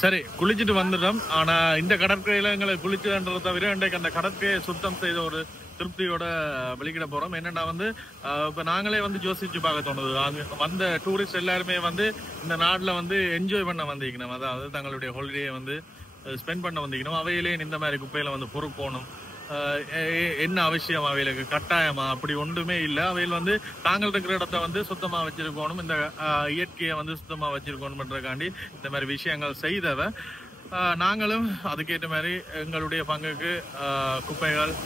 சரி குளிச்சுட்டு வந்துட்டோம். ஆனா இந்த கடற்கரையில எங்களை குளிச்சுன்றதை தவிர இன்றைக்கு அந்த கடற்கரையை சுத்தம் செய்த ஒரு திருப்தியோட வெளிக்கிட போறோம். என்னன்னா வந்து இப்ப நாங்களே வந்து யோசிச்சு பார்க்க தோணுது. வந்த டூரிஸ்ட் எல்லாருமே வந்து இந்த நாட்டுல வந்து என்ஜாய் பண்ண வந்திருக்கணும், அதாவது தங்களுடைய ஹாலிடே வந்து ஸ்பெண்ட் பண்ண வந்திருக்கணும். அவையிலே இந்த மாதிரி குப்பையில வந்து பொறுப்போணும் என்ன அவசியம், அவைகளுக்கு கட்டாயமா அப்படி ஒன்றுமே இல்லை. அவையில் வந்து தாங்கள் இருக்கிற இடத்த வந்து சுத்தமா வச்சிருக்கணும், இந்த இயற்கையை வந்து சுத்தமா வச்சிருக்கணும்ன்றக்காண்டி இந்த மாதிரி விஷயங்கள் செய்தவ நாங்களும் அதுக்கேற்ற மாதிரி எங்களுடைய பங்குக்கு குப்பைகள்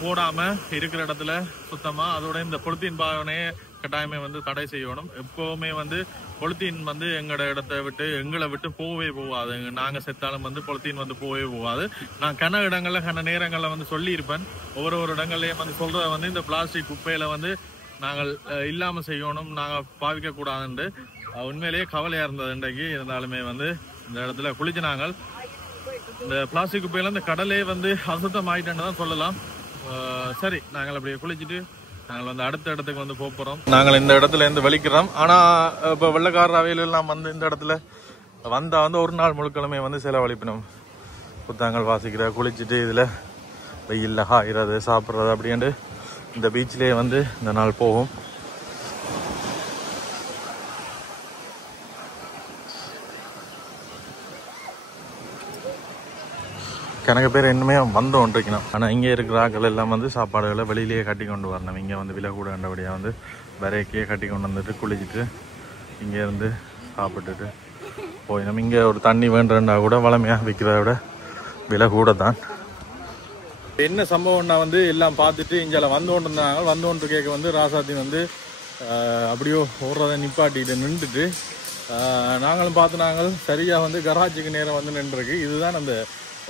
போடாம இருக்கிற இடத்துல சுத்தமா, அதோட இந்த பொலித்தீன் பாவனையை கட்டாயமே வந்து தடை செய்யணும். எப்பவுமே வந்து பொலித்தீன் வந்து எங்களோட இடத்தை விட்டு எங்களை விட்டு போகவே போகாது. நாங்க செத்தாலும் வந்து பொலித்தீன் வந்து போகவே போகாது. நான் கன இடங்கள்ல கன நேரங்கள்ல வந்து சொல்லியிருப்பேன். ஒவ்வொரு இடங்கள்லயும் வந்து சொல்றத வந்து இந்த பிளாஸ்டிக் குப்பையில வந்து நாங்கள் இல்லாம செய்யணும், நாங்க பாவிக்க கூடாதுன்னு உண்மையிலேயே கவலையா இருந்தது. இன்றைக்கு இருந்தாலுமே வந்து இந்த இடத்துல குளிச்சு நாங்கள் இந்த பிளாஸ்டிக் குப்பையில இந்த கடலே வந்து அசுத்தம் ஆயிட்டேன்னு தான் சொல்லலாம். சரி நாங்கள் அப்படியே குளிச்சுட்டு நாங்கள் வந்து அடுத்த இடத்துக்கு வந்து போறோம். நாங்கள் இந்த இடத்துல இருந்து வெளிக்கிறோம். ஆனா இப்ப வெள்ளக்கார அவையில எல்லாம் வந்து இந்த இடத்துல வந்தா வந்து ஒரு நாள் முழுக்கிழமை வந்து செலவழிப்பினோம். புத்தகங்கள் வாசிக்கிற, குளிச்சுட்டு இதுல வெயில்ல ஆகிறது, சாப்பிட்றது அப்படின்ட்டு இந்த பீச்சிலே வந்து இந்த நாள் போகும். கணக்கு பேர் இன்னுமே வந்து ஒன்றிக்கணும். ஆனால் இங்கே இருக்கிற ஆக்கள் எல்லாம் வந்து சாப்பாடுகளை வெளியிலேயே கட்டி கொண்டு வரணும். இங்கே வந்து விலை கூட வேண்டபடியாக வந்து வரைக்கே கட்டி கொண்டு வந்துட்டு குளிச்சுட்டு இங்கே இருந்து சாப்பிட்டுட்டு போயிடும். இங்கே ஒரு தண்ணி வேண்டுறா கூட வளமையாக விற்கிறத விட விலை கூட தான். என்ன சம்பவம்னா வந்து எல்லாம் பார்த்துட்டு இங்கே வந்து கொண்டு இருந்தாங்க. வந்து கொண்டு கேட்க வந்து ராசாத்தி வந்து அப்படியோ ஓடுறதை நிப்பாட்டிட்டு நின்றுட்டு நாங்களும் பார்த்து நாங்கள் சரியாக வந்து கராஜுக்கு நேரம் வந்து நின்றுருக்கு. இதுதான் அந்த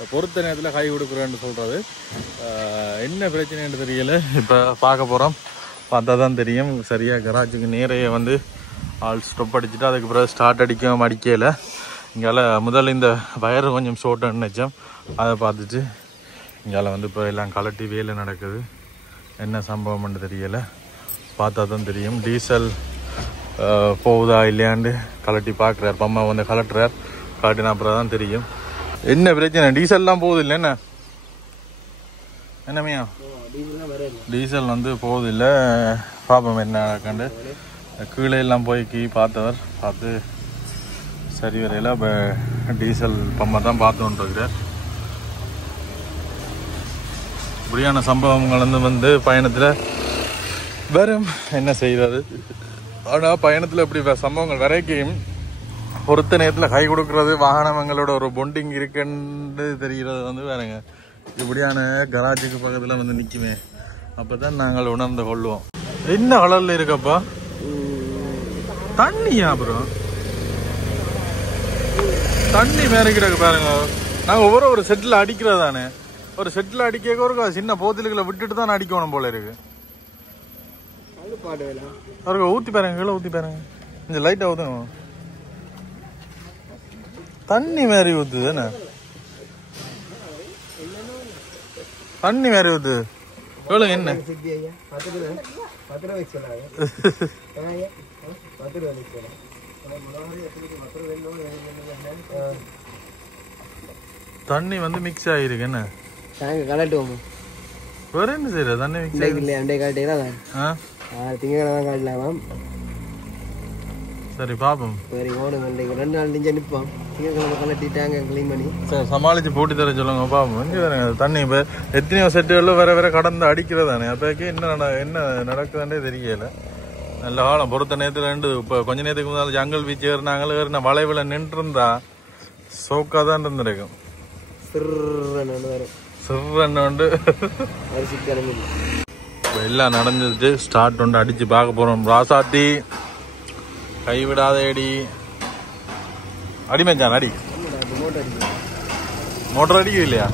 பொறுத்த நேரத்தில் கை கொடுக்குறேன்னு சொல்கிறது. என்ன பிரச்சனைன்னு தெரியல. இப்போ பார்க்க போகிறோம், பார்த்தா தான் தெரியும். சரியாக கராஜுக்கு நேரையே வந்து ஆள் ஸ்டொப் அடிச்சுட்டு அதுக்கு பிறகு ஸ்டார்ட் அடிக்கவும் அடிக்கலை. இங்கால முதல்ல இந்த வயரு கொஞ்சம் ஷோர்ட்டுன்னு நினச்சோம். அதை பார்த்துட்டு இங்கால வந்து இப்போ எல்லாம் கலட்டி வேலை நடக்குது. என்ன சம்பவம்னு தெரியலை, பார்த்தா தான் தெரியும். டீசல் போகுதா இல்லையாண்டு கலட்டி பார்க்குறார். பம்மா வந்து கலட்டுறார், காட்டினா அப்புறம் தான் தெரியும் என்ன பிரச்சனை. டீசல்லாம் போகுது இல்லை என்ன என்னமையா டீசல் வந்து போகுதில்லை. பாப்போம் என்ன கண்டு கீழே எல்லாம் போய் பார்த்தவர் பார்த்து சரி வரையில் இப்போ டீசல் பம்பை தான் பார்த்துருக்கிறார். இப்படியான சம்பவங்கள் வந்து பயணத்தில் வரும். என்ன செய்கிறது? ஆனால் பயணத்தில் இப்படி சம்பவங்கள் வரைக்கும் பொறுத்த நேரத்தில் கை கொடுக்கறது வாகனங்களோட ஒரு பொண்டிங் இருக்குன்னு தெரிகிறது வந்து வேறுங்க. இப்படியான கராஜுக்கு பக்கத்தில் வந்து நிற்குமே, அப்போ தான் நாங்கள் உணர்ந்து கொள்வோம். என்ன கலரில் இருக்கப்பா தண்ணியா? அப்புறம் தண்ணி மேறக்கிறாங்க பாருங்க. நாங்கள் ஒரு செட்டில் அடிக்கிறது தானே, ஒரு செட்டில் அடிக்க ஒரு சின்ன போத்திலுக்களை விட்டுட்டு தான் அடிக்கணும் போல இருக்கு. அவருக்கு ஊற்றி பாருங்க, கீழே ஊற்றி பாருங்க, கொஞ்சம் லைட்டாக ஊற்றுங்க. தண்ணி மாரி ஊற்றுது என்ன, தண்ணி மாரி ஊற்றுது. எவ்வளோ என்ன தண்ணி வந்து மிக்ஸ் ஆகிருக்கு. என்ன கலட்டுவோம் வேற என்ன செய்யற? தண்ணி மிக்ஸ் ஆகி காட்டலாம். சரி பாப்போம். சரி ஓடுங்க, 2 நாள் நிஞ்சா நிற்போம். திங்கக்கிழமை கலட்டிட்டாங்க கிளீன் பண்ணி. சரி சமாளிச்சு போட்டி தர சொல்லுங்க பாப்போம். இங்கே வேற தண்ணி இப்போ எத்தனையோ செட்டுகளில் வேற வேற கடந்து அடிக்கிறது தானே. அப்போக்கே என்ன நடக்குதுன்னே தெரியல. நல்ல காலம் பொறுத்த நேரத்தில் 2 இப்போ கொஞ்ச நேரத்துக்கு முன்னாள் ஜங்கல் பீச் ஏறினாங்களே, ஏறின வளைவில் நின்று இருந்தா சோக்கா தான் இருந்திருக்கும். சிறுன்னு உண்டு. இப்போ எல்லாம் நடந்துட்டு ஸ்டார்ட் ஒன்று அடிச்சு பார்க்க போறோம். ராசாத்தி கைவிடாத அடி அடிமேச்சான் அடி. மோட்டர் அடிக்க இல்லையா?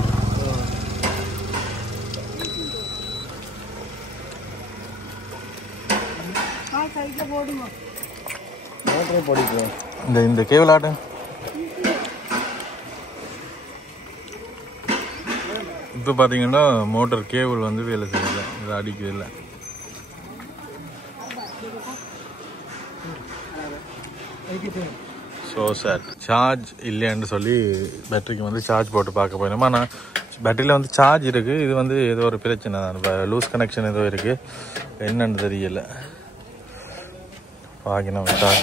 இந்த கேபிள் ஆட்டு இப்போ பார்த்தீங்கன்னா மோட்டர் கேபிள் வந்து வேலை செய்யல, இதை அடிக்கிறது இல்லை. ஸோ சார் சார்ஜ் இல்லைன்னு சொல்லி பேட்டரிக்கு வந்து சார்ஜ் போட்டு பார்க்க போயிடுமா. ஆனால் பேட்டரியில் வந்து சார்ஜ் இருக்குது. இது வந்து ஏதோ ஒரு பிரச்சனை தான், லூஸ் கனெக்ஷன் ஏதோ இருக்குது, என்னன்னு தெரியல. வாங்கினோம் சார்.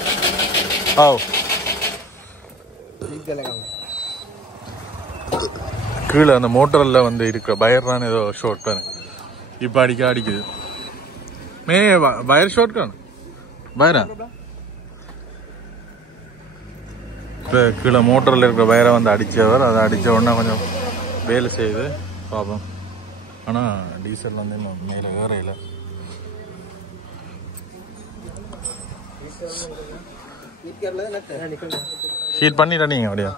கீழே அந்த மோட்டரில் வந்து இருக்கிற பயர் தான் ஏதோ ஷார்ட் கான் இப்போ அடிக்குது. பயர் ஷார்ட் கான் பயரா. இப்போ கீழே மோட்டரில் இருக்கிற வயரை வந்து அடித்தவர், அதை அடித்த உடனே கொஞ்சம் வேலை செய்யுது பாப்போம். ஆனால் டீசல் வந்து இன்னும் மேலே வேற இல்லை. ஹீட் பண்ணிட்டா நீங்கள் அப்படியா?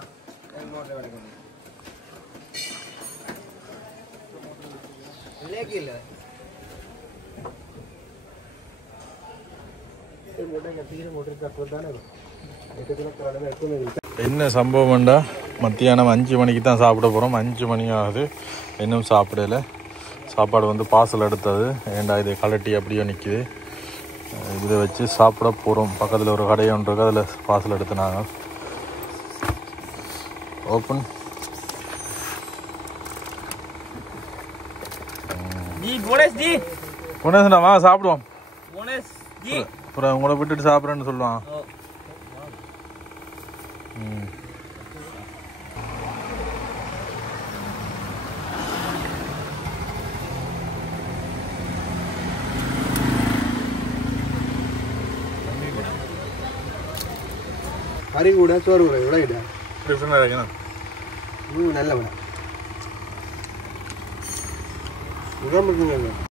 என்ன சம்பவம்டா, மத்தியானம் 5 மணிக்கு தான் சாப்பிட போகிறோம். 5 மணி ஆகுது, இன்னும் சாப்பிடல. சாப்பாடு வந்து பார்சல் எடுத்தது, ஏண்டா இது கலட்டி அப்படியே நிற்கிது. இதை வச்சு சாப்பிட போகிறோம். பக்கத்தில் ஒரு கடை ஒன்று இருக்குது, அதில் பார்சல் எடுத்துனாங்க. ஓப்பன் புனேஸ்ண்ணா வா சாப்பிடுவோம். அப்புறம் உங்களை விட்டுட்டு சாப்பிட்றேன்னு சொல்லுவான். கறி கூட சோறு கூட இவ்வளோ கிட்ட டிஃப்ரெண்டாக இருக்குண்ணா. நல்ல விட உடம்புக்குங்க.